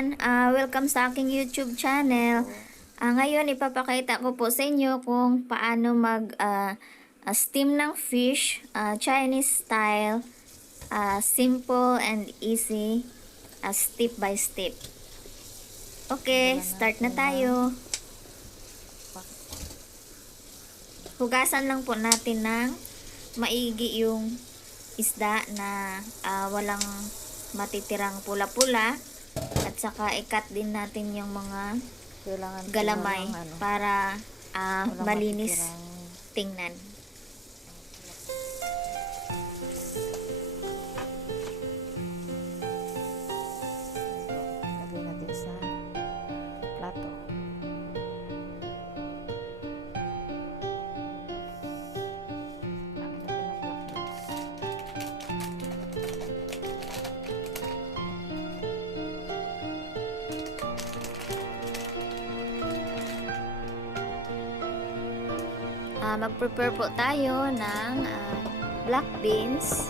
everyone! Welcome sa aking YouTube channel. Ngayon ipapakita ko po sa inyo kung paano steam ng fish, Chinese style, simple and easy, step by step. Okay, start na tayo. Hugasan lang po natin ng maigi yung isda na walang matitirang pula-pula, at saka i-cut din natin yung mga galamay para malinis tingnan. Lagyan natin sa plato. Mag-prepare po tayo ng black beans,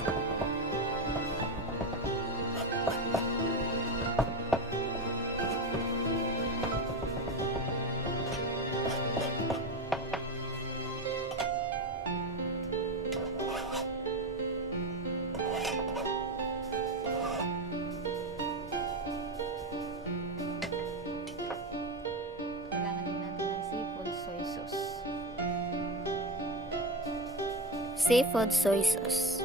seafood soy sauce.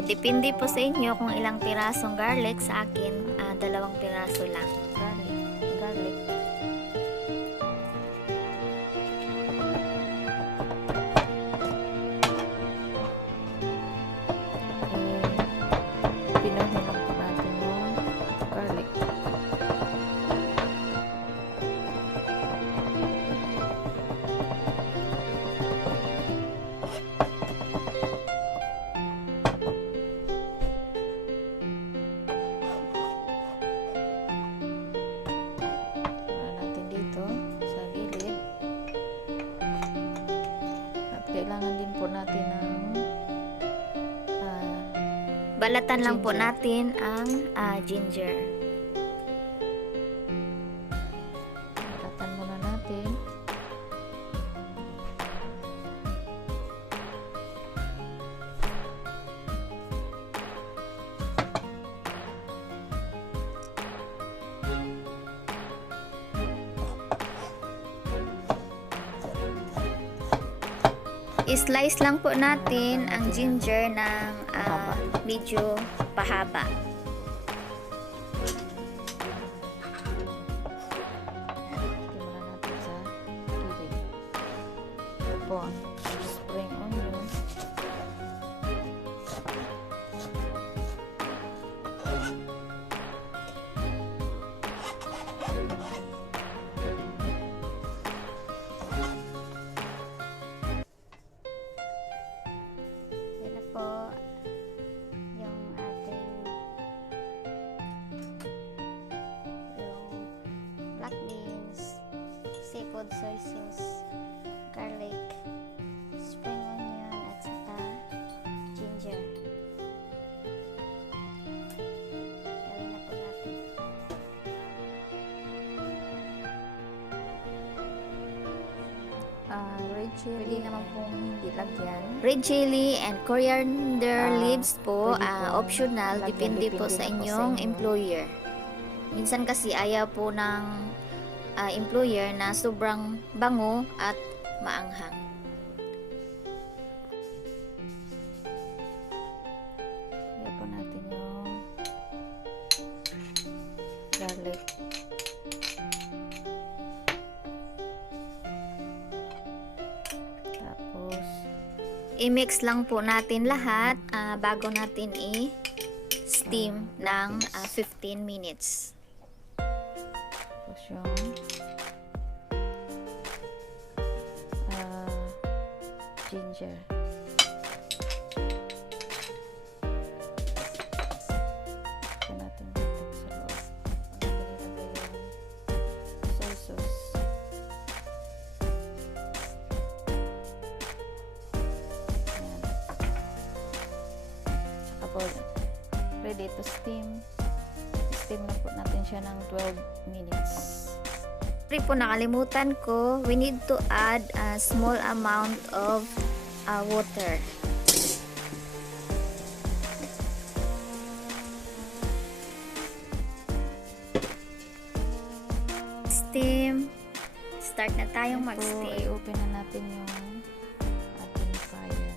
Depende po sa inyo kung ilang pirasong garlic. Sa akin, 2 piraso lang. Garlic. Pinuhin lang po natin yung garlic. Kailangan din po natin ng Balatan lang po ginger. natin ang ginger. Balatan muna natin. I-slice lang po natin ang ginger ng medyo pahaba. Timula natin sa gilid. Ito po ang spring onion. Yan na po yung ating black beans, seafood soy sauce, garlic, spring onion, at saka ginger. Gawin na po natin. Red chili. Pwede naman pong hindi lagyan. Red chili and coriander leaves po, pwede po optional, lagyan, depende po depende sa na po sa inyong inyo. employer. Minsan kasi ayaw po ng employer na sobrang bango at maanghang. Lagyan po natin yung garlic. Tapos I-mix lang po natin lahat bago natin i-steam ng 15 minutes. tapos yung ginger. ready to steam. Steam na po natin siya ng 12 minutes. Sorry po, nakalimutan ko. We need to add a small amount of water. Steam. Start na tayong Ito, mag-steam. i-open na natin yung ating fire.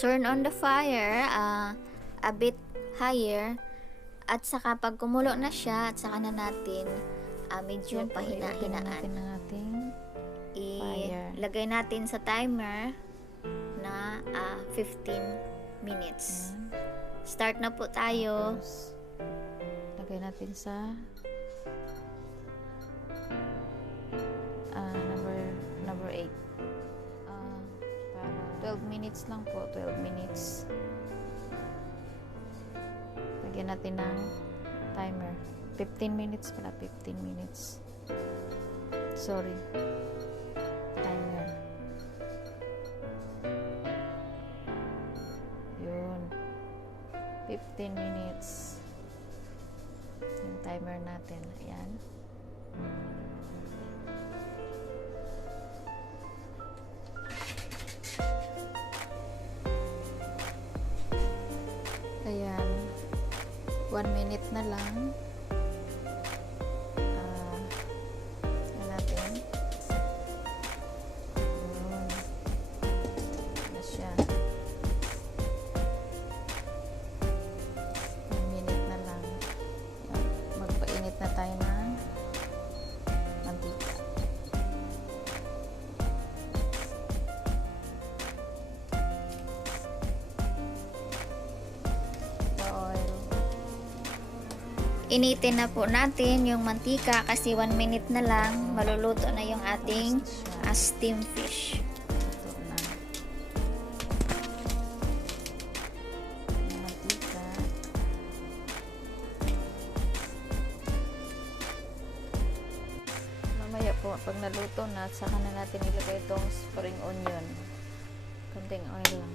Turn on the fire a bit higher. At saka pag kumulo na siya, at saka na natin medyo Yan po, i-open na pahina-hinaan. natin ang ating fire. Ilagay natin sa timer na 15 minutes. Yan. Start na po tayo. Tapos, lagay natin sa number 8. Para 12 minutes lang po, 12 minutes. Lagyan natin ng timer. 15 minutes pala, 15 minutes. Sorry. Timer. Yun. 15 minutes. Yung timer natin. Ayan. Ayan. 1 minute na lang. Ayan natin. Yun. Na siya. 1 minute na lang. Ayan. Magpainit na tayo ng mantika. Oil. Initin na po natin yung mantika kasi 1 minute na lang maluluto na yung ating steam fish. Ito na. Yung mantika. Mamaya po, pag naluto na, saka na natin ilagay itong spring onion. Konting oil lang.